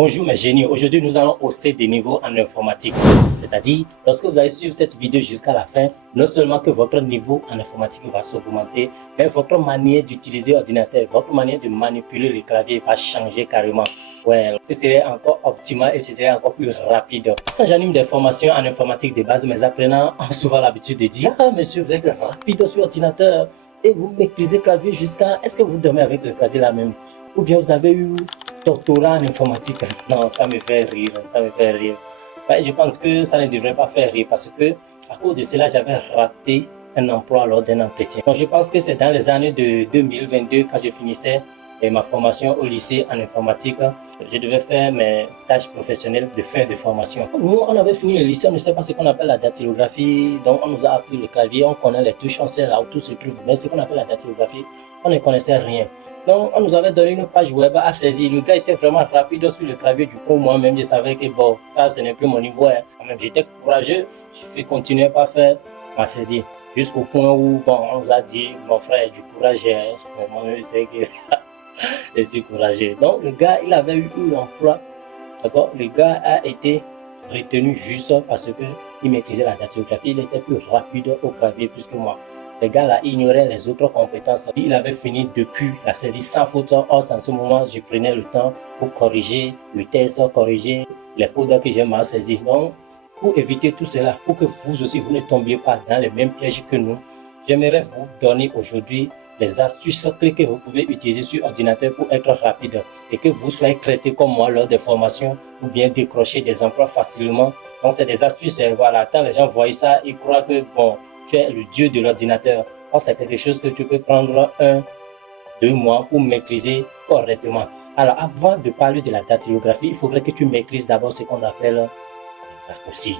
Bonjour mes génies, aujourd'hui nous allons hausser des niveaux en informatique. C'est-à-dire, lorsque vous allez suivre cette vidéo jusqu'à la fin, non seulement que votre niveau en informatique va s'augmenter, mais votre manière d'utiliser l'ordinateur, votre manière de manipuler le clavier va changer carrément. Ouais, ce serait encore optimal et ce serait encore plus rapide. Quand j'anime des formations en informatique de base, mes apprenants ont souvent l'habitude de dire « Ah monsieur, vous êtes rapide sur l'ordinateur et vous maîtrisez le clavier jusqu'à... Est-ce que vous dormez avec le clavier là même? Ou bien vous avez eu doctorat en informatique ?» Non, ça me fait rire, ça me fait rire. Ouais, je pense que ça ne devrait pas faire rire parce que à cause de cela, j'avais raté un emploi lors d'un entretien. Donc, je pense que c'est dans les années de 2022 quand je finissais ma formation au lycée en informatique. Je devais faire mes stages professionnels de fin de formation. Nous, on avait fini le lycée, on ne sait pas ce qu'on appelle la dactylographie. Donc, on nous a appris le clavier, on connaît les touches, on sait là où tout se trouve. Mais ce qu'on appelle la dactylographie, on ne connaissait rien. Donc, on nous avait donné une page web à saisir. Le gars était vraiment rapide sur le clavier. Du coup, moi-même, je savais que bon, ça, ce n'est plus mon niveau. Hein. Même j'étais courageux. Je continuais pas à faire ma saisie. Jusqu'au point où, bon, on nous a dit, mon frère, du courage. Moi, je sais que je suis courageux. Donc, le gars, il avait eu l'emploi. D'accord? Le gars a été retenu juste parce qu'il maîtrisait la dactylographie. Il était plus rapide au clavier plus que moi. Le gars là ignorait les autres compétences. Il avait fini depuis la saisie sans faute. Or, en ce moment, je prenais le temps pour corriger le test, corriger les codes que j'ai mal saisis. Donc, pour éviter tout cela, pour que vous aussi, vous ne tombiez pas dans les mêmes pièges que nous, j'aimerais vous donner aujourd'hui les astuces clés que vous pouvez utiliser sur ordinateur pour être rapide et que vous soyez traité comme moi lors des formations ou bien décrocher des emplois facilement. Donc, c'est des astuces. Voilà, quand les gens voient ça, ils croient que, bon, tu es le dieu de l'ordinateur. C'est quelque chose que tu peux prendre 1-2 mois pour maîtriser correctement. Alors, avant de parler de la dactylographie, il faudrait que tu maîtrises d'abord ce qu'on appelle les raccourcis.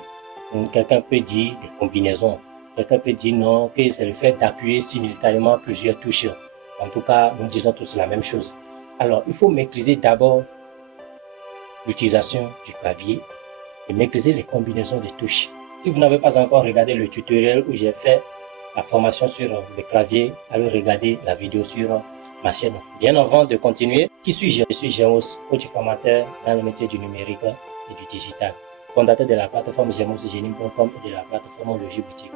Quelqu'un peut dire des combinaisons. Quelqu'un peut dire non, que c'est le fait d'appuyer simultanément plusieurs touches. En tout cas, nous disons tous la même chose. Alors, il faut maîtriser d'abord l'utilisation du clavier et maîtriser les combinaisons de touches. Si vous n'avez pas encore regardé le tutoriel où j'ai fait la formation sur le clavier, allez regarder la vidéo sur ma chaîne. Bien avant de continuer, qui suis-je? Je suis Gemos, coach formateur dans le métier du numérique et du digital, fondateur de la plateforme gemosgenie.com et de la plateforme Logiboutique.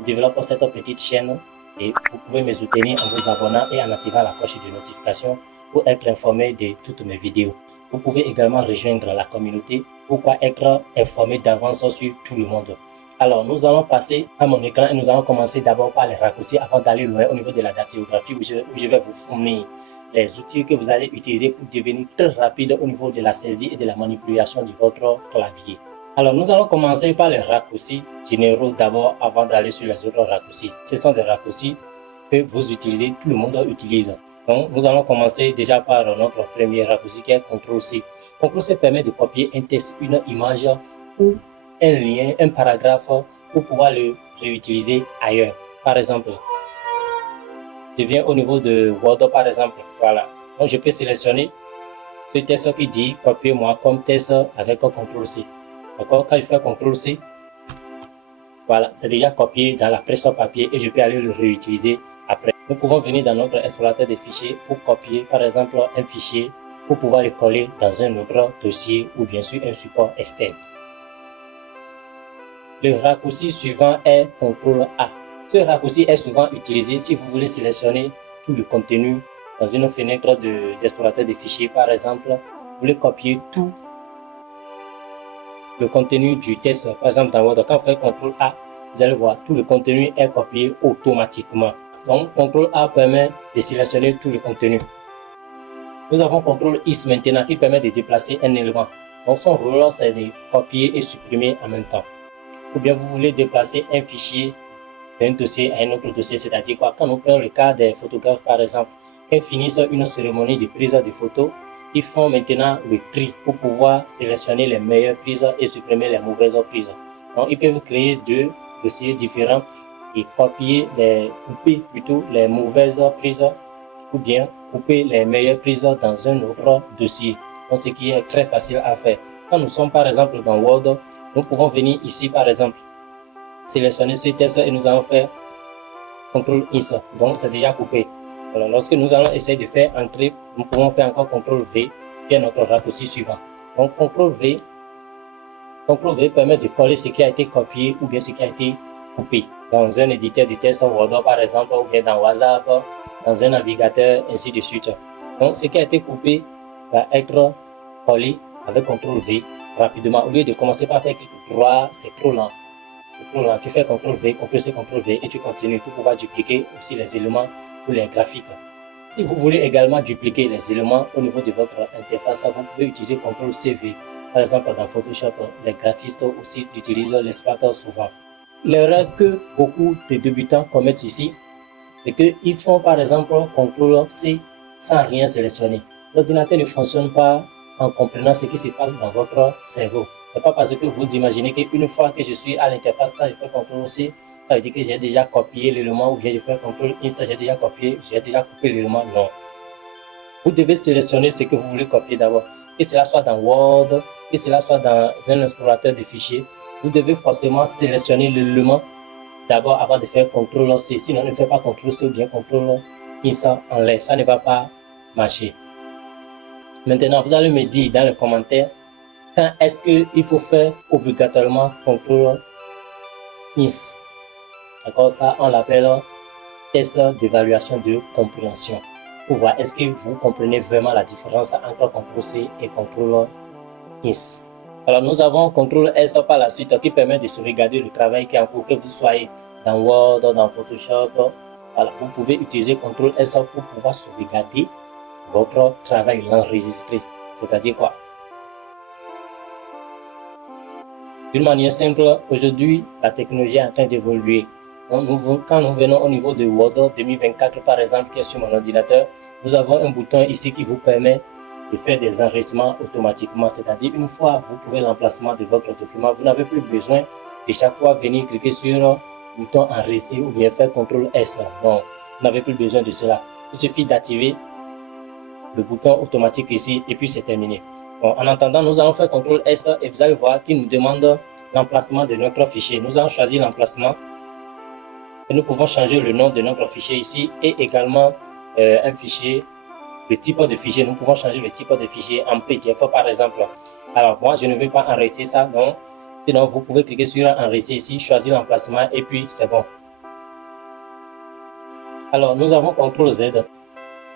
Je développe cette petite chaîne et vous pouvez me soutenir en vous abonnant et en activant la cloche de notification pour être informé de toutes mes vidéos. Vous pouvez également rejoindre la communauté pour être informé d'avance sur tout le monde. Alors, nous allons passer à mon écran et nous allons commencer d'abord par les raccourcis avant d'aller loin au niveau de la dactylographie où je vais vous fournir les outils que vous allez utiliser pour devenir très rapide au niveau de la saisie et de la manipulation de votre clavier. Alors, nous allons commencer par les raccourcis généraux d'abord avant d'aller sur les autres raccourcis. Ce sont des raccourcis que vous utilisez, tout le monde utilise. Donc, nous allons commencer déjà par notre premier raccourci qui est CTRL-C. CTRL-C permet de copier un texte, une image ou un lien, un paragraphe pour pouvoir le réutiliser ailleurs. Par exemple, je viens au niveau de Word, par exemple. Voilà. Donc, je peux sélectionner ce texte qui dit copier-moi comme texte avec CTRL-C. D'accord? Quand je fais CTRL-C, voilà, c'est déjà copié dans la presse papier et je peux aller le réutiliser après. Nous pouvons venir dans notre explorateur de fichiers pour copier, par exemple, un fichier pour pouvoir le coller dans un autre dossier ou bien sûr un support externe. Le raccourci suivant est CTRL-A. Ce raccourci est souvent utilisé si vous voulez sélectionner tout le contenu dans une fenêtre d'explorateur de fichiers. Par exemple, vous voulez copier tout le contenu du texte. Par exemple, dans Word, quand vous faites CTRL-A, vous allez voir, tout le contenu est copié automatiquement. Donc, CTRL-A permet de sélectionner tout le contenu. Nous avons CTRL-X maintenant qui permet de déplacer un élément. Donc, son rôle, c'est de copier et supprimer en même temps. Ou bien vous voulez déplacer un fichier d'un dossier à un autre dossier, c'est-à-dire quoi? Quand nous prenons le cas des photographes, par exemple, quand ils finissent une cérémonie de prise de photos, ils font maintenant le tri pour pouvoir sélectionner les meilleures prises et supprimer les mauvaises prises. Donc, ils peuvent créer deux dossiers différents et couper plutôt les mauvaises prises ou bien couper les meilleures prises dans un autre dossier. Donc, ce qui est très facile à faire. Quand nous sommes par exemple dans Word, nous pouvons venir ici par exemple, sélectionner ce texte et nous allons faire CTRL-X. Donc, c'est déjà coupé. Alors, lorsque nous allons essayer de faire entrer, nous pouvons faire encore CTRL-V, qui est notre raccourci suivant. Donc CTRL V permet de coller ce qui a été copié ou bien ce qui a été coupé dans un éditeur de texte Word par exemple, ou bien dans WhatsApp, dans un navigateur, ainsi de suite. Donc ce qui a été coupé va être collé avec CTRL V rapidement. Au lieu de commencer par faire clic droit, c'est trop lent. Tu fais CTRL V, CTRL-C, CTRL-V et tu continues pour pouvoir dupliquer aussi les éléments ou les graphiques. Si vous voulez également dupliquer les éléments au niveau de votre interface, vous pouvez utiliser CTRL-CV. Par exemple, dans Photoshop, les graphistes aussi utilisent l'espace souvent. L'erreur que beaucoup de débutants commettent ici, c'est qu'ils font par exemple CTRL-C sans rien sélectionner. L'ordinateur ne fonctionne pas en comprenant ce qui se passe dans votre cerveau. Ce n'est pas parce que vous imaginez qu'une fois que je suis à l'interface, quand je fais CTRL-C, ça veut dire que j'ai déjà copié l'élément, ou bien je fais CTRL-I, j'ai déjà copié, j'ai déjà coupé l'élément. Non. Vous devez sélectionner ce que vous voulez copier d'abord. Que cela soit dans Word, que cela soit dans un explorateur de fichiers, vous devez forcément sélectionner l'élément d'abord avant de faire CTRL-C. Sinon, ne faites pas CTRL-C ou bien CTRL-I en l'air. Ça ne va pas marcher. Maintenant, vous allez me dire dans les commentaires quand est-ce qu'il faut faire obligatoirement CTRL-INS. D'accord, ça on l'appelle test d'évaluation de compréhension. Pour voir est-ce que vous comprenez vraiment la différence entre CTRL-C et CTRL-INS. Alors nous avons CTRL-S par la suite qui permet de sauvegarder le travail qui est en cours, que vous soyez dans Word, dans Photoshop. Voilà, vous pouvez utiliser CTRL-S pour pouvoir sauvegarder votre travail, l'enregistrer. C'est-à-dire quoi? D'une manière simple, aujourd'hui, la technologie est en train d'évoluer. Quand nous venons au niveau de Word 2024, par exemple, qui est sur mon ordinateur, nous avons un bouton ici qui vous permet de faire des enregistrements automatiquement. C'est-à-dire, une fois vous trouvez l'emplacement de votre document, vous n'avez plus besoin de chaque fois venir cliquer sur le bouton enregistrer ou bien faire CTRL-S. Non, vous n'avez plus besoin de cela. Il suffit d'activer le bouton automatique ici et puis c'est terminé. Bon, en attendant, nous allons faire CTRL-S et vous allez voir qu'il nous demande l'emplacement de notre fichier. Nous allons choisir l'emplacement et nous pouvons changer le nom de notre fichier ici et également un fichier, le type de fichier. Nous pouvons changer le type de fichier en PDF par exemple. Alors moi, je ne vais pas enregistrer ça, donc sinon vous pouvez cliquer sur enregistrer ici, choisir l'emplacement et puis c'est bon. Alors nous avons CTRL-Z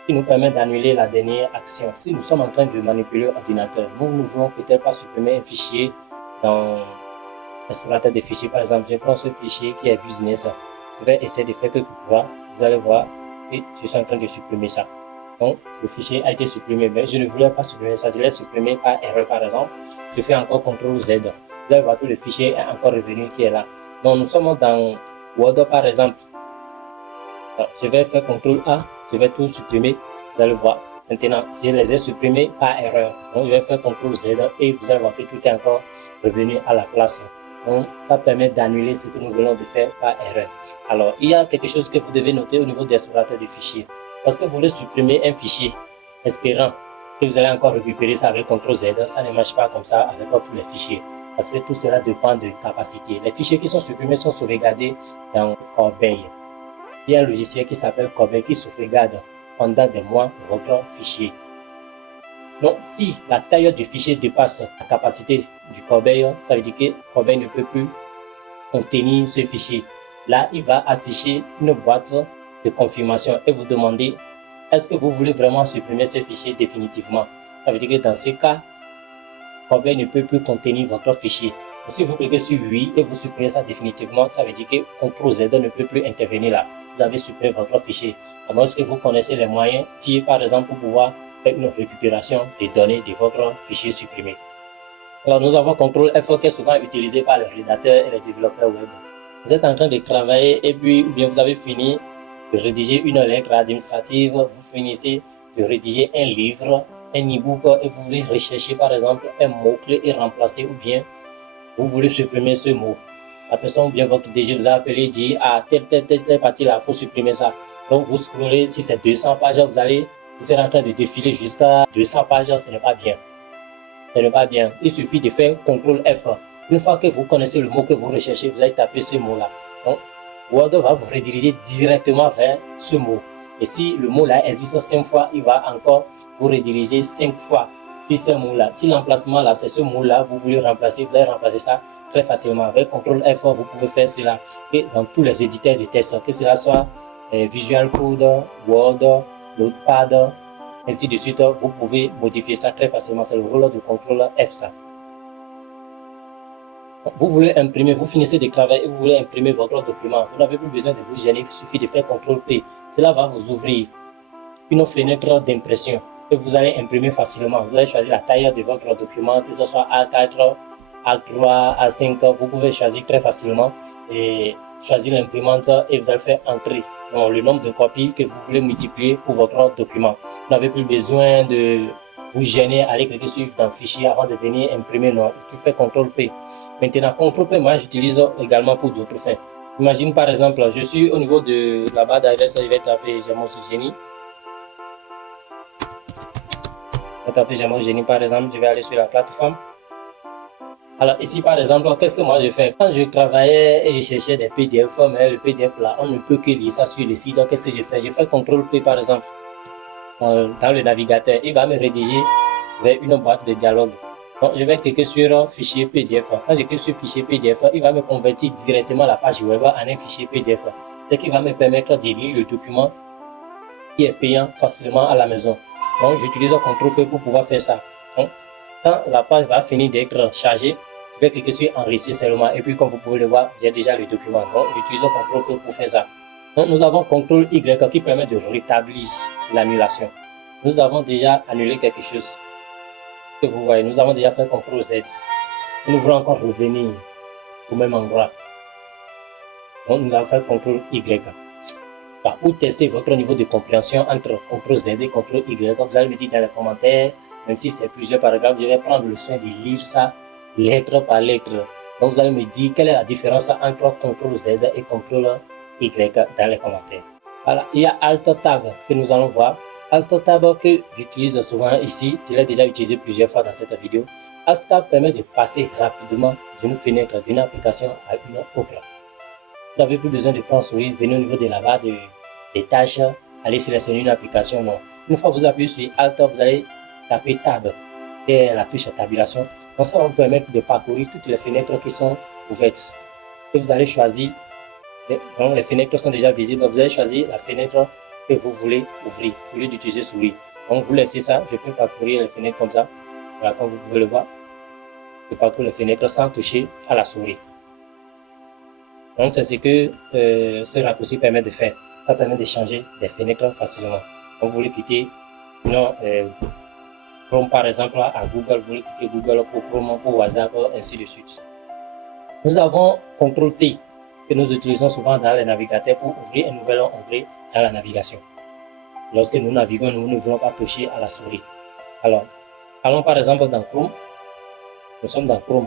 qui nous permet d'annuler la dernière action. Si nous sommes en train de manipuler l'ordinateur, nous ne voulons peut-être pas supprimer un fichier dans l'explorateur de fichiers. Par exemple, je prends ce fichier qui est business. Je vais essayer de faire quelques pouvoirs. Vous allez voir et je suis en train de supprimer ça. Donc, le fichier a été supprimé, mais je ne voulais pas supprimer ça. Je l'ai supprimé par erreur, par exemple. Je fais encore CTRL-Z. Vous allez voir que le fichier est encore revenu qui est là. Donc, nous sommes dans Word, par exemple. Alors, je vais faire CTRL-A. Je vais tout supprimer. Vous allez voir. Maintenant, je les ai supprimés par erreur. Donc, je vais faire CTRL-Z et vous allez voir que tout est encore revenu à la place. Donc, ça permet d'annuler ce que nous venons de faire par erreur. Alors, il y a quelque chose que vous devez noter au niveau de l'explorateur de fichiers. Parce que vous voulez supprimer un fichier, espérant que vous allez encore récupérer ça avec CTRL-Z, ça ne marche pas comme ça avec tous les fichiers. Parce que tout cela dépend de capacité. Les fichiers qui sont supprimés sont sauvegardés dans Corbeil. Il y a un logiciel qui s'appelle Corbeil qui sauvegarde pendant des mois votre fichier. Donc, si la taille du fichier dépasse la capacité du Corbeil, ça veut dire que Corbeil ne peut plus contenir ce fichier. Là, il va afficher une boîte de confirmation et vous demander est-ce que vous voulez vraiment supprimer ce fichier définitivement. Ça veut dire que dans ce cas, Corbeil ne peut plus contenir votre fichier. Si vous cliquez sur oui et vous supprimez ça définitivement, ça veut dire que CTRL-Z ne peut plus intervenir là. Vous avez supprimé votre fichier. Alors, est-ce que vous connaissez les moyens TIE par exemple pour pouvoir faire une récupération des données de votre fichier supprimé. Alors, nous avons CTRL-F qui est souvent utilisé par les rédacteurs et les développeurs web. Vous êtes en train de travailler et puis ou bien vous avez fini de rédiger une lettre administrative, vous finissez de rédiger un livre, un e-book et vous voulez rechercher par exemple un mot-clé et remplacer ou bien vous voulez supprimer ce mot. La personne ou bien votre DG vous a appelé, dit à telle partie là, il faut supprimer ça. Donc vous scrollez, si c'est 200 pages, vous êtes en train de défiler jusqu'à 200 pages, ce n'est pas bien. Ce n'est pas bien. Il suffit de faire CTRL-F. Une fois que vous connaissez le mot que vous recherchez, vous allez taper ce mot-là. Donc, Word va vous rediriger directement vers ce mot. Et si le mot-là existe 5 fois, il va encore vous rediriger 5 fois puis ce mot-là. Si l'emplacement là, c'est ce mot-là, vous voulez remplacer, vous allez remplacer ça très facilement. Avec CTRL F, vous pouvez faire cela et dans tous les éditeurs de texte, que cela soit Visual Code, Word, Notepad, ainsi de suite. Vous pouvez modifier ça très facilement. C'est le rôle de CTRL F, ça. Vous voulez imprimer, vous finissez de travailler et vous voulez imprimer votre document. Vous n'avez plus besoin de vous gêner, il suffit de faire CTRL P. Cela va vous ouvrir une fenêtre d'impression et vous allez imprimer facilement. Vous allez choisir la taille de votre document, que ce soit A4, A3, A5. Vous pouvez choisir très facilement et choisir l'imprimante et vous allez faire entrer le nombre de copies que vous voulez multiplier pour votre document. Vous n'avez plus besoin de vous gêner, aller cliquer sur un fichier avant de venir imprimer. Non, tu fais CTRL P. Maintenant, CTRL P, moi j'utilise également pour d'autres fins. Imagine par exemple, je suis au niveau de la barre d'adresse, je vais taper Jamos Génie. Je vais taper Jamos Génie par exemple, je vais aller sur la plateforme. Alors ici par exemple, qu'est-ce que moi je fais? Quand je travaillais et je cherchais des PDF, mais le PDF là, on ne peut que lire ça sur le site. Qu'est-ce que je fais? Je fais CTRL P par exemple dans le navigateur. Il va me rédiger vers une boîte de dialogue. Donc, je vais cliquer sur fichier PDF. Quand je clique sur fichier PDF, il va me convertir directement la page web en un fichier PDF. Ce qui va me permettre de lire le document qui est payant facilement à la maison. Donc, j'utilise CTRL P pour pouvoir faire ça. Donc, quand la page va finir d'être chargée, je vais cliquer sur enregistrer seulement. Et puis, comme vous pouvez le voir, j'ai déjà le document. Donc, j'utilise CTRL P pour faire ça. Donc, nous avons CTRL Y qui permet de rétablir l'annulation. Nous avons déjà annulé quelque chose. Que vous voyez, nous avons déjà fait CTRL Z. Nous voulons encore revenir au même endroit. Donc, nous avons fait CTRL Y. Pour tester votre niveau de compréhension entre CTRL Z et CTRL Y, vous allez me dire dans les commentaires, même si c'est plusieurs paragraphes, je vais prendre le soin de lire ça lettre par lettre. Donc, vous allez me dire quelle est la différence entre CTRL Z et CTRL Y dans les commentaires. Voilà, il y a Alt Tab que nous allons voir. Alt Tab que j'utilise souvent ici, je l'ai déjà utilisé plusieurs fois dans cette vidéo. Alt Tab permet de passer rapidement d'une fenêtre, d'une application à une autre. Vous n'avez plus besoin de prendre souris, venir au niveau de la barre des tâches, aller sélectionner une application. Non. Une fois que vous appuyez sur Alt, vous allez taper Tab, qui est la touche tabulation. Donc ça va vous permettre de parcourir toutes les fenêtres qui sont ouvertes. Et vous allez choisir, donc les fenêtres sont déjà visibles, vous allez choisir la fenêtre que vous voulez ouvrir, au lieu d'utiliser souris. Donc vous laissez ça, je peux parcourir les fenêtres comme ça. Voilà, comme vous pouvez le voir, je parcours les fenêtres sans toucher à la souris. Donc c'est ce que ce raccourci permet de faire. Ça permet de changer des fenêtres facilement. Donc vous voulez quitter Chrome par exemple à Google, vous voulez quitter Google pour Chrome, pour WhatsApp, ainsi de suite. Nous avons CTRL T que nous utilisons souvent dans les navigateurs pour ouvrir un nouvel onglet dans la navigation. Lorsque nous naviguons, nous ne voulons pas toucher à la souris. Alors, allons par exemple dans Chrome. Nous sommes dans Chrome.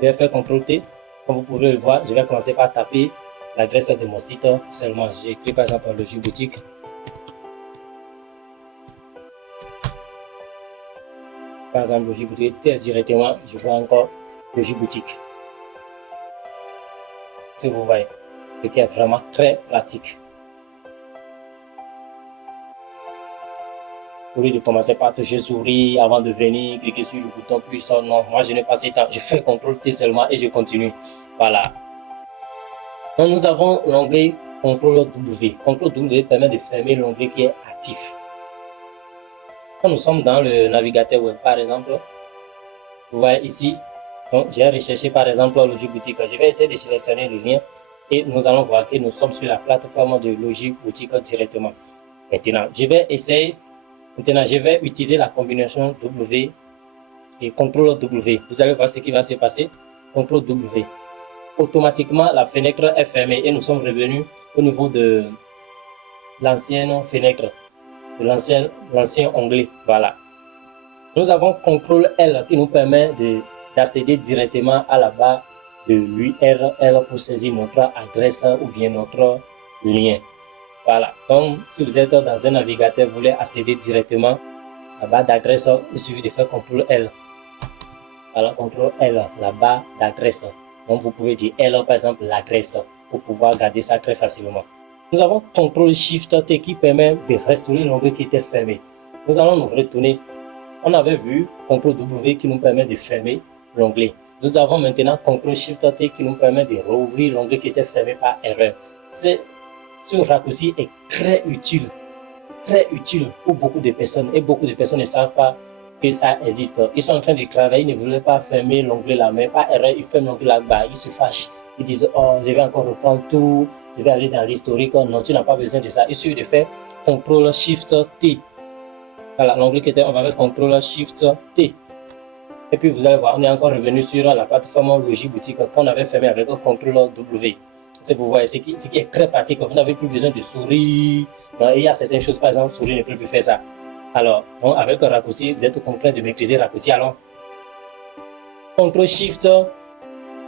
Je vais faire CTRL T. Comme vous pouvez le voir, je vais commencer par taper l'adresse de mon site seulement. J'écris par exemple Logiboutique. Par exemple, Logiboutique, directement, je vois encore Logiboutique. Si vous voyez, ce qui est vraiment très pratique. Au lieu de commencer par toucher souris avant de venir cliquer sur le bouton puissant, non, moi je n'ai pas ce temps, je fais CTRL T seulement et je continue. Voilà. Donc nous avons l'onglet CTRL W. CTRL W permet de fermer l'onglet qui est actif. Quand nous sommes dans le navigateur web par exemple, vous voyez ici, donc j'ai recherché par exemple Logiboutique. Je vais essayer de sélectionner le lien et nous allons voir que nous sommes sur la plateforme de Logiboutique directement. Maintenant, je vais utiliser la combinaison W et CTRL W. Vous allez voir ce qui va se passer. CTRL W. Automatiquement, la fenêtre est fermée et nous sommes revenus au niveau de l'ancienne fenêtre, de l'ancien onglet. Voilà. Nous avons CTRL L qui nous permet d'accéder directement à la barre de l'URL pour saisir notre adresse ou bien notre lien. Voilà, donc si vous êtes dans un navigateur, vous voulez accéder directement à la barre d'adresse, il suffit de faire CTRL L. Voilà, CTRL L, la barre d'adresse. Donc vous pouvez dire L par exemple l'adresse pour pouvoir garder ça très facilement. Nous avons CTRL Shift T qui permet de restaurer l'onglet qui était fermé. Nous allons nous retourner On avait vu CTRL W qui nous permet de fermer l'onglet. Nous avons maintenant CTRL SHIFT T qui nous permet de rouvrir l'onglet qui était fermé par erreur. Ce raccourci est très utile pour beaucoup de personnes et beaucoup de personnes ne savent pas que ça existe. Ils sont en train de travailler, ils ne voulaient pas fermer l'onglet là, mais par erreur, ils ferment l'onglet là-bas, ils se fâchent. Ils disent, oh, je vais encore reprendre tout, je vais aller dans l'historique. Non, tu n'as pas besoin de ça. Il suffit de faire CTRL SHIFT T. Voilà, l'onglet qui était, on va mettre CTRL SHIFT T. Et puis vous allez voir, on est encore revenu sur la plateforme Logiboutique qu'on avait fermé avec CTRL W. Si vous voyez, ce qui est très pratique, vous n'avez plus besoin de souris. Il y a certaines choses, par exemple, souris ne peut plus faire ça. Alors, donc, avec un raccourci, vous êtes contraint de maîtriser le raccourci. Alors, CTRL SHIFT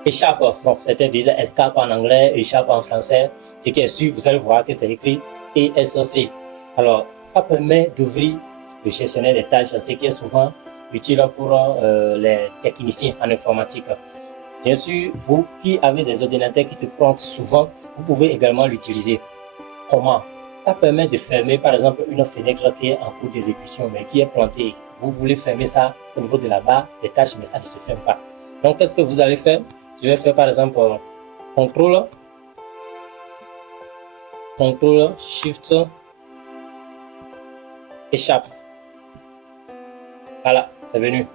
échappe. Bon, c'était déjà escape en anglais, échappe en français. Ce qui est sûr, vous allez voir que c'est écrit ESC. Alors, ça permet d'ouvrir le gestionnaire des tâches, ce qui est souvent utile pour les techniciens en informatique. Bien sûr, vous qui avez des ordinateurs qui se plantent souvent, vous pouvez également l'utiliser. Comment? Ça permet de fermer par exemple une fenêtre qui est en cours d'exécution mais qui est plantée. Vous voulez fermer ça au niveau de la barre des tâches mais ça ne se ferme pas. Donc qu'est-ce que vous allez faire? Je vais faire par exemple CTRL SHIFT échappe. Voilà, c'est venu.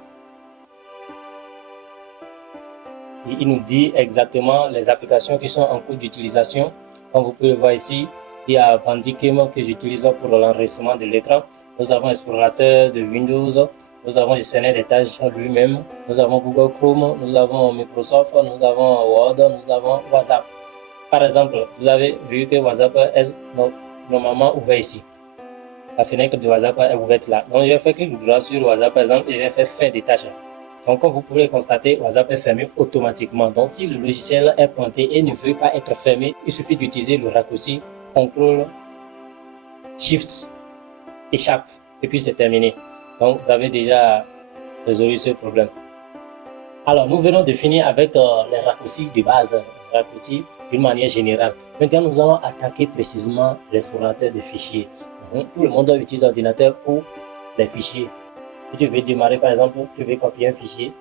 Et il nous dit exactement les applications qui sont en cours d'utilisation. Comme vous pouvez voir ici, il y a Bandicam que j'utilise pour l'enregistrement de l'écran. Nous avons Explorateur de Windows. Nous avons gestionnaire des tâches lui-même. Nous avons Google Chrome. Nous avons Microsoft. Nous avons Word. Nous avons WhatsApp. Par exemple, vous avez vu que WhatsApp est normalement ouvert ici. La fenêtre de WhatsApp est ouverte là. Donc, je vais faire clic droit sur WhatsApp par exemple et je vais faire fin des tâches. Donc, comme vous pouvez le constater, WhatsApp est fermé automatiquement. Donc, si le logiciel est pointé et ne veut pas être fermé, il suffit d'utiliser le raccourci CTRL SHIFT échappe et puis c'est terminé. Donc, vous avez déjà résolu ce problème. Alors, nous venons de finir avec les raccourcis de base, les raccourcis d'une manière générale. Maintenant, nous allons attaquer précisément l'explorateur des fichiers. Tout le monde utilise l'ordinateur pour les fichiers. Si tu veux démarrer, par exemple, tu veux copier un fichier,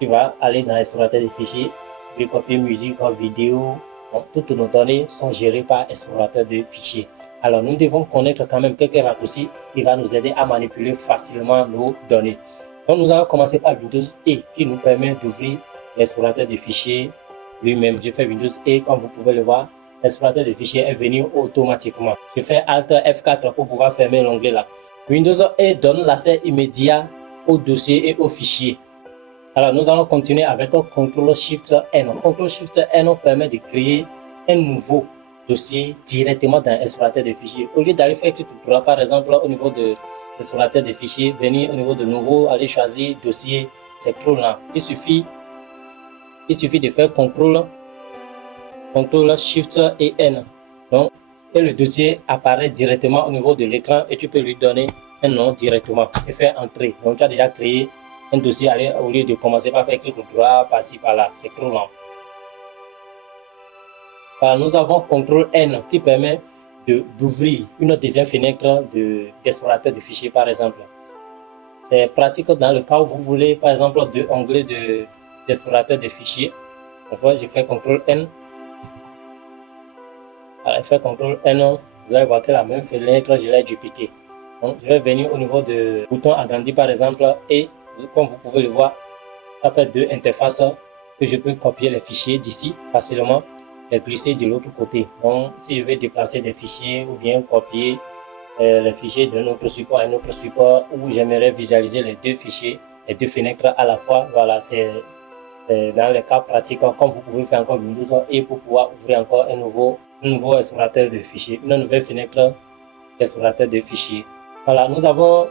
tu vas aller dans l'explorateur des fichiers, tu veux copier musique, vidéo. Donc, toutes nos données sont gérées par l'explorateur de fichiers. Alors, nous devons connaître quand même quelques raccourcis qui vont nous aider à manipuler facilement nos données. Donc, nous allons commencer par Windows E qui nous permet d'ouvrir l'explorateur de fichiers lui-même. Je fais Windows E, comme vous pouvez le voir, l'explorateur de fichiers est venu automatiquement. Je fais Alt F4 pour pouvoir fermer l'onglet là. Windows E donne l'accès immédiat aux dossiers et aux fichiers. Alors, nous allons continuer avec CTRL SHIFT N. CTRL SHIFT N nous permet de créer un nouveau dossier directement dans l'explorateur de fichiers. Au lieu d'aller faire clic droit, par exemple, au niveau de l'explorateur de fichiers, venir au niveau de nouveau, aller choisir dossier, c'est trop lent. Il suffit de faire CTRL SHIFT et N. Donc, et le dossier apparaît directement au niveau de l'écran et tu peux lui donner un nom directement et faire entrer. Donc, tu as déjà créé un dossier au lieu de commencer par faire clic droit, par-ci, par-là. C'est trop lent. Alors, nous avons CTRL N qui permet d'ouvrir une deuxième fenêtre d'explorateur de fichiers, par exemple. C'est pratique dans le cas où vous voulez, par exemple, deux onglets d'explorateur de fichiers. Donc, je fais CTRL N. Alors, faire CTRL N, vous allez voir que la même fenêtre, je l'ai dupliquée. Donc, je vais venir au niveau du bouton agrandi par exemple et comme vous pouvez le voir, ça fait deux interfaces que je peux copier les fichiers d'ici facilement et glisser de l'autre côté. Donc, si je veux déplacer des fichiers ou bien copier les fichiers d'un autre support à un autre support où j'aimerais visualiser les deux fichiers, les deux fenêtres à la fois, voilà, c'est dans les cas pratiques, comme vous pouvez faire encore Windows et pour pouvoir ouvrir encore un nouveau explorateur de fichiers, une nouvelle fenêtre d'explorateur de fichiers. Voilà, nous avons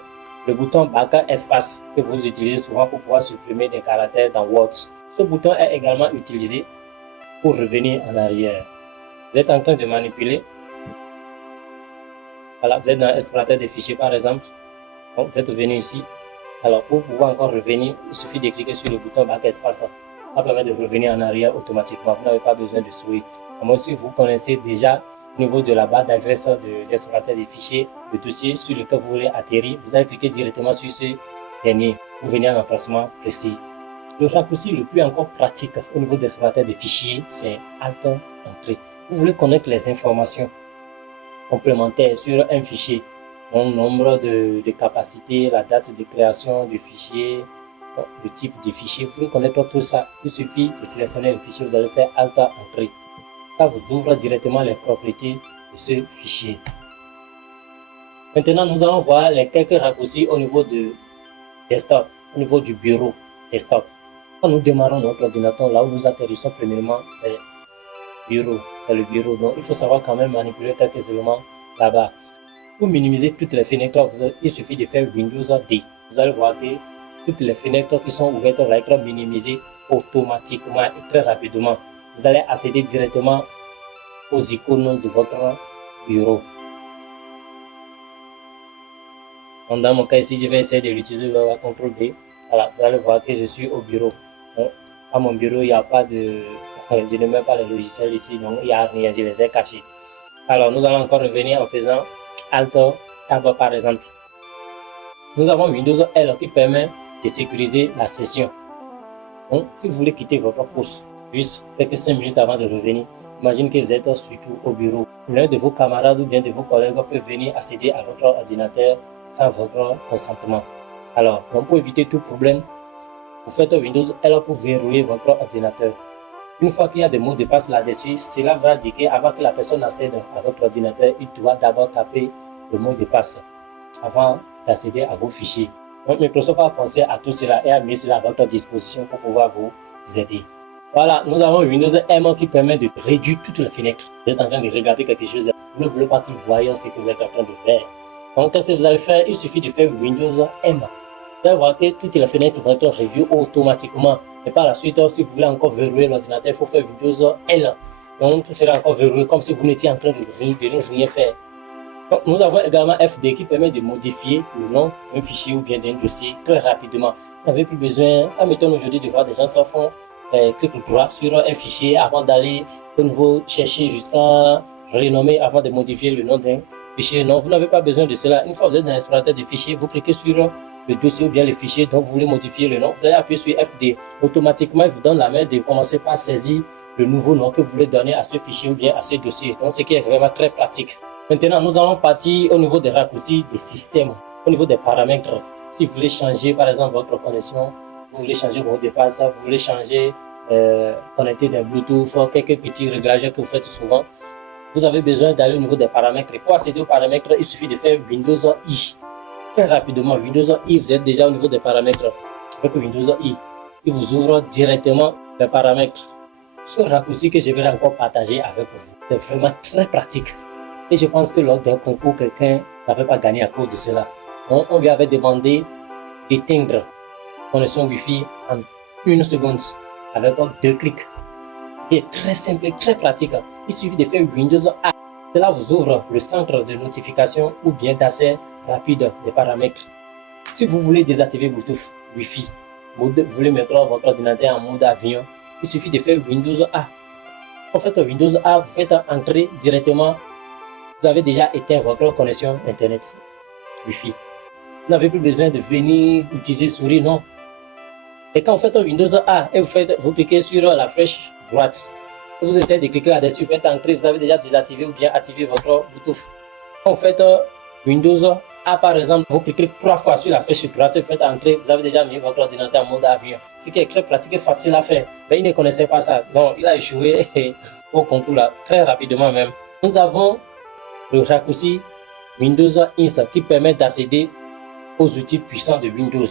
le bouton Back Espace que vous utilisez souvent pour pouvoir supprimer des caractères dans Word. Ce bouton est également utilisé pour revenir en arrière. Vous êtes en train de manipuler. Voilà, vous êtes dans l'explorateur de fichiers par exemple. Donc, vous êtes venu ici. Alors, pour pouvoir encore revenir, il suffit de cliquer sur le bouton Back Espace. Ça permet de revenir en arrière automatiquement. Vous n'avez pas besoin de souris. Moi, si vous connaissez déjà au niveau de la barre d'adresse de l'explorateur des fichiers, le dossier sur lequel vous voulez atterrir, vous allez cliquer directement sur ce dernier pour venir à un emplacement précis. Le raccourci le plus encore pratique au niveau d'explorateur de fichiers, c'est Alt Entrée. Vous voulez connaître les informations complémentaires sur un fichier, le nombre de capacités, la date de création du fichier, le type de fichier. Vous voulez connaître tout ça, il suffit de sélectionner le fichier, vous allez faire Alt Entrée. Ça vous ouvre directement les propriétés de ce fichier. Maintenant, nous allons voir les quelques raccourcis au niveau de desktop, au niveau du bureau desktop. Quand nous démarrons notre ordinateur, là où nous atterrissons premièrement, c'est le bureau. Donc, il faut savoir quand même manipuler quelques éléments là-bas. Pour minimiser toutes les fenêtres, il suffit de faire Windows D. Vous allez voir que toutes les fenêtres qui sont ouvertes vont être minimiser automatiquement et très rapidement. Vous allez accéder directement aux icônes de votre bureau. Donc, dans mon cas ici, je vais essayer de l'utiliser avec CTRL D. Voilà, vous allez voir que je suis au bureau. Donc, à mon bureau, il n'y a pas de... Je ne mets pas les logiciels ici, donc il n'y a rien, je les ai cachés. Alors, nous allons encore revenir en faisant Alt Tab par exemple. Nous avons Windows L qui permet de sécuriser la session. Donc, si vous voulez quitter votre poste, juste quelques 5 minutes avant de revenir, imagine que vous êtes surtout au bureau. L'un de vos camarades ou bien de vos collègues peut venir accéder à votre ordinateur sans votre consentement. Alors, donc pour éviter tout problème, vous faites Windows L pour verrouiller votre ordinateur. Une fois qu'il y a des mots de passe là-dessus, cela va indiquer avant que la personne accède à votre ordinateur, il doit d'abord taper le mot de passe avant d'accéder à vos fichiers. Donc Microsoft a pensé à tout cela et a mis cela à votre disposition pour pouvoir vous aider. Voilà, nous avons Windows M qui permet de réduire toutes les fenêtres. Vous êtes en train de regarder quelque chose, vous ne voulez pas qu'il voie ce que vous êtes en train de faire. Donc qu'est-ce que vous allez faire? Il suffit de faire Windows M. Vous allez voir que toutes les fenêtres vont être réduites automatiquement. Et par la suite, si vous voulez encore verrouiller l'ordinateur, il faut faire Windows L. Donc tout sera encore verrouillé comme si vous n'étiez en train de rien faire. Donc, nous avons également FD qui permet de modifier le nom d'un fichier ou bien d'un dossier très rapidement. Vous n'avez plus besoin, ça m'étonne aujourd'hui de voir des gens s'en font clic droit sur un fichier avant d'aller au niveau chercher jusqu'à renommer avant de modifier le nom d'un fichier. Non, vous n'avez pas besoin de cela. Une fois que vous êtes dans l'explorateur de fichiers, vous cliquez sur le dossier ou bien le fichier dont vous voulez modifier le nom. Vous allez appuyer sur FD. Automatiquement, il vous donne la main de commencer par saisir le nouveau nom que vous voulez donner à ce fichier ou bien à ce dossier. Donc, ce qui est vraiment très pratique. Maintenant, nous allons partir au niveau des raccourcis des systèmes, au niveau des paramètres. Si vous voulez changer, par exemple, votre connexion, vous voulez changer vos dépasses, vous voulez changer, connecter des Bluetooth, quelques petits réglages que vous faites souvent, vous avez besoin d'aller au niveau des paramètres. Et pour accéder aux paramètres, il suffit de faire Windows I. Très rapidement, Windows I, vous êtes déjà au niveau des paramètres. Avec Windows I, il vous ouvre directement les paramètres. Ce raccourci que je vais encore partager avec vous, c'est vraiment très pratique. Et je pense que lors d'un concours, quelqu'un n'avait pas gagné à cause de cela. Donc, on lui avait demandé d'éteindre connexion Wi-Fi en 1 seconde avec 2 clics. C'est très simple et très pratique. Il suffit de faire Windows A. Cela vous ouvre le centre de notification ou bien d'accès rapide des paramètres. Si vous voulez désactiver Bluetooth Wi-Fi, vous voulez mettre votre ordinateur en mode avion, il suffit de faire Windows A. En fait, Windows A, vous faites entrer directement. Vous avez déjà éteint votre connexion Internet Wi-Fi. Vous n'avez plus besoin de venir utiliser souris, non. Et quand vous faites Windows A et vous cliquez sur la flèche droite, vous essayez de cliquer là-dessus, vous faites entrer, vous avez déjà désactivé ou bien activé votre Bluetooth. Quand vous faites Windows A par exemple, vous cliquez 3 fois sur la flèche droite, vous faites entrer, vous avez déjà mis votre ordinateur en mode avion. Ce qui est très pratique et facile à faire. Mais il ne connaissait pas ça. Donc il a échoué au concours là, très rapidement même. Nous avons le raccourci Windows Ins qui permet d'accéder aux outils puissants de Windows.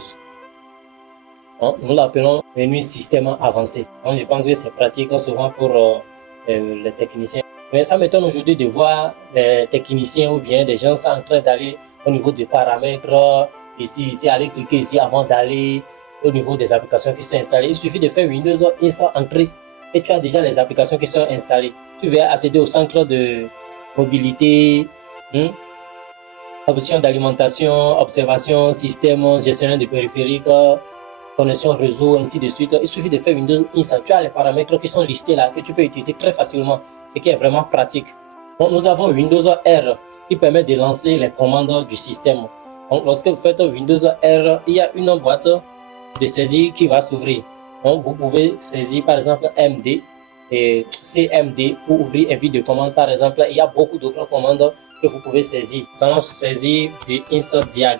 Nous l'appelons menu système avancé. Donc, je pense que c'est pratique souvent pour les techniciens. Mais ça m'étonne aujourd'hui de voir les techniciens ou bien des gens en train d'aller au niveau des paramètres, ici, aller cliquer ici avant d'aller au niveau des applications qui sont installées. Il suffit de faire Windows Ins entrer et tu as déjà les applications qui sont installées. Tu vas accéder au centre de mobilité, options d'alimentation, observation, système, gestionnaire de périphériques, connexion réseau, ainsi de suite. Il suffit de faire Windows Ins. Tu as les paramètres qui sont listés là, que tu peux utiliser très facilement, ce qui est vraiment pratique. Donc, nous avons Windows R qui permet de lancer les commandes du système. Donc, lorsque vous faites Windows R, il y a une boîte de saisie qui va s'ouvrir. Donc, vous pouvez saisir par exemple MD et CMD pour ouvrir un vide de commande. Par exemple, il y a beaucoup d'autres commandes que vous pouvez saisir. Nous allons saisir de insert diag.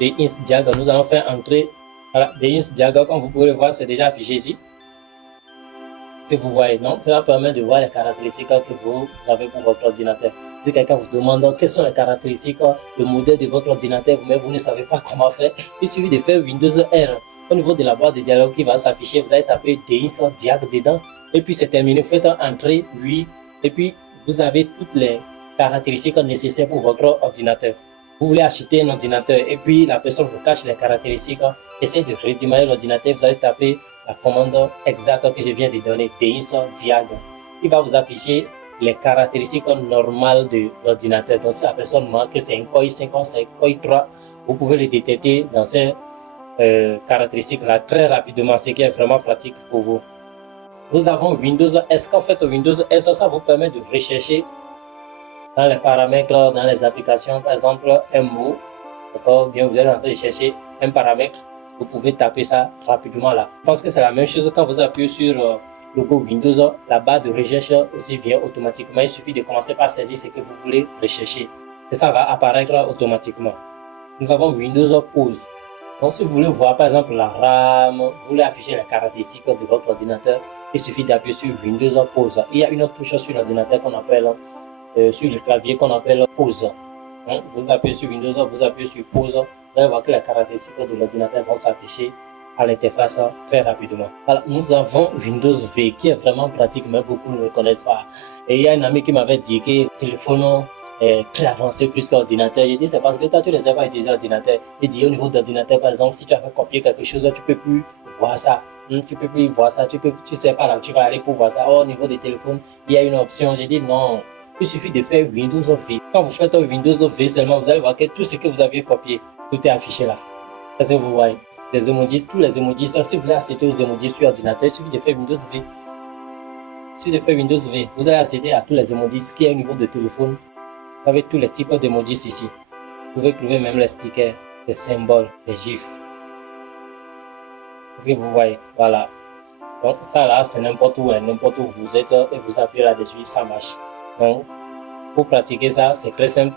De insert diag, nous allons faire entrer. Voilà, de insert diag, comme vous pouvez le voir, c'est déjà affiché ici. Si vous voyez, donc cela permet de voir les caractéristiques que vous avez pour votre ordinateur. Si quelqu'un vous demande quelles sont les caractéristiques, le modèle de votre ordinateur, mais vous ne savez pas comment faire, il suffit de faire Windows R. Au niveau de la boîte de dialogue qui va s'afficher, vous allez taper DINS diag dedans, et puis c'est terminé. Vous faites entrer, oui, et puis vous avez toutes les caractéristiques nécessaires pour votre ordinateur. Vous voulez acheter un ordinateur, et puis la personne vous cache les caractéristiques, essayez de redémarrer l'ordinateur, vous allez taper la commande exacte que je viens de donner, DINS diag. Il va vous afficher les caractéristiques normales de l'ordinateur. Donc, si la personne manque que c'est un Core i5, c'est un Core i3, vous pouvez le détecter dans ces caractéristiques-là très rapidement, ce qui est vraiment pratique pour vous. Nous avons Windows S. Qu'en fait, Windows S, ça vous permet de rechercher dans les paramètres, dans les applications, par exemple, un mot, d'accord, bien vous êtes en train de chercher un paramètre, vous pouvez taper ça rapidement là. Je pense que c'est la même chose quand vous appuyez sur le logo Windows, la barre de recherche aussi vient automatiquement. Il suffit de commencer par saisir ce que vous voulez rechercher et ça va apparaître automatiquement. Nous avons Windows Pause. Donc si vous voulez voir par exemple la RAM, vous voulez afficher les caractéristiques de votre ordinateur, il suffit d'appuyer sur Windows Pause. Il y a une autre touche sur l'ordinateur qu'on appelle, sur le clavier qu'on appelle Pause. Donc, vous appuyez sur Windows, vous appuyez sur Pause, vous allez voir que les caractéristiques de l'ordinateur vont s'afficher à l'interface très rapidement. Alors, nous avons Windows V qui est vraiment pratique, mais beaucoup ne le connaissent pas. Et il y a un ami qui m'avait dit que le téléphone est très avancé plus qu'ordinateur. J'ai dit c'est parce que toi tu ne sais pas utiliser l'ordinateur. Il dit au niveau d'ordinateur, par exemple, si tu as copié quelque chose, tu ne peux plus voir ça. Tu peux plus voir ça, tu sais pas là où tu vas aller pour voir ça. Au niveau des téléphones, il y a une option. J'ai dit non. Il suffit de faire Windows V. Quand vous faites Windows V seulement, vous allez voir que tout ce que vous aviez copié, tout est affiché là. Est-ce que vous voyez? Les emojis, tous les emojis, si vous voulez accéder aux emojis sur ordinateur, il suffit de faire Windows V. Il suffit de faire Windows V. Vous allez accéder à tous les emojis qui est au niveau de téléphone. Vous avez tous les types d'emojis ici. Vous pouvez trouver même les stickers, les symboles, les gifs. Est-ce que vous voyez? Voilà. Donc ça là, c'est n'importe où vous êtes et vous appuyez là-dessus, ça marche. Donc, pour pratiquer ça, c'est très simple.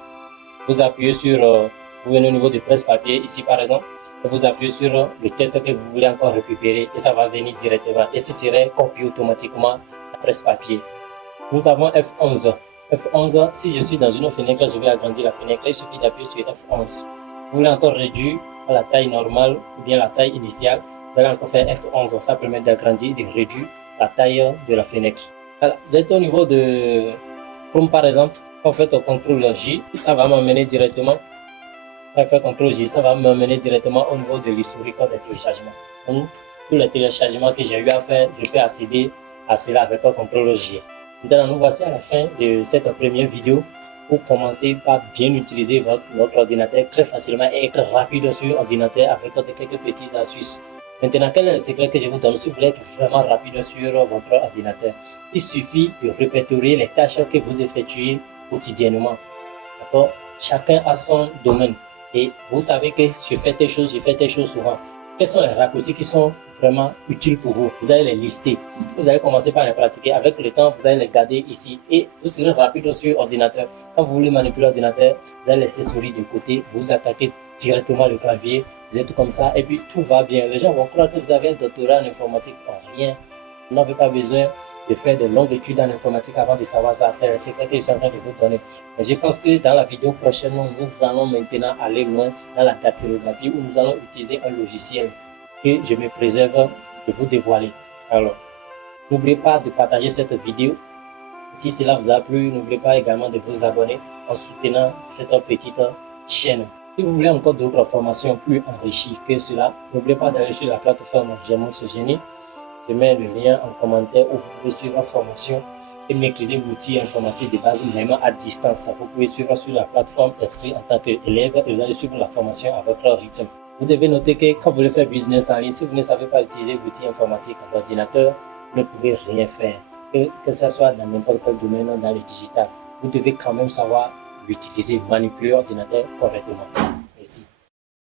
Vous appuyez sur, vous venez au niveau de presse-papier, ici par exemple, et vous appuyez sur le texte que vous voulez encore récupérer et ça va venir directement. Et ce serait copié automatiquement la presse-papier. Nous avons F11. F11, si je suis dans une fenêtre, je vais agrandir la fenêtre. Il suffit d'appuyer sur F11. Vous voulez encore réduire à la taille normale ou bien la taille initiale, vous allez encore faire F11. Ça permet d'agrandir, de réduire la taille de la fenêtre. Alors, vous êtes au niveau de Chrome par exemple, on fait CTRL J, ça va m'amener directement. On fait CTRL J, ça va m'amener directement au niveau de l'historique des téléchargements. Donc, tous les téléchargements que j'ai eu à faire, je peux accéder à cela avec CTRL J. Maintenant, nous voici à la fin de cette première vidéo pour commencer par bien utiliser votre ordinateur très facilement et être rapide sur ordinateur avec quelques petites astuces. Maintenant, quel est le secret que je vous donne si vous voulez être vraiment rapide sur votre ordinateur? Il suffit de répertorier les tâches que vous effectuez quotidiennement. D'accord? Chacun a son domaine. Et vous savez que je fais telle chose souvent. Quels sont les raccourcis qui sont vraiment utiles pour vous? Vous allez les lister. Vous allez commencer par les pratiquer. Avec le temps, vous allez les garder ici. Et vous serez rapide sur ordinateur. Quand vous voulez manipuler l'ordinateur, vous allez laisser souris de côté. Vous attaquez directement le clavier. Vous êtes comme ça et puis tout va bien. Les gens vont croire que vous avez un doctorat en informatique. Rien. Vous n'avez pas besoin de faire de longues études en informatique avant de savoir ça. C'est le secret que je suis en train de vous donner. Mais je pense que dans la vidéo prochaine, nous allons maintenant aller loin dans la dactylographie où nous allons utiliser un logiciel que je me préserve de vous dévoiler. Alors, n'oubliez pas de partager cette vidéo. Si cela vous a plu, n'oubliez pas également de vous abonner en soutenant cette petite chaîne. Si vous voulez encore d'autres formations plus enrichies que cela, n'oubliez pas d'aller sur la plateforme Gemous Génie. Je mets le lien en commentaire où vous pouvez suivre la formation et maîtriser l'outil informatique de base, même à distance. Vous pouvez suivre sur la plateforme inscrit en tant qu'élève et vous allez suivre la formation avec leur rythme. Vous devez noter que quand vous voulez faire business en ligne, si vous ne savez pas utiliser l'outil informatique à l'ordinateur, vous ne pouvez rien faire. Que ce soit dans n'importe quel domaine, dans le digital, vous devez quand même savoir l'utiliser, manipuler l'ordinateur correctement.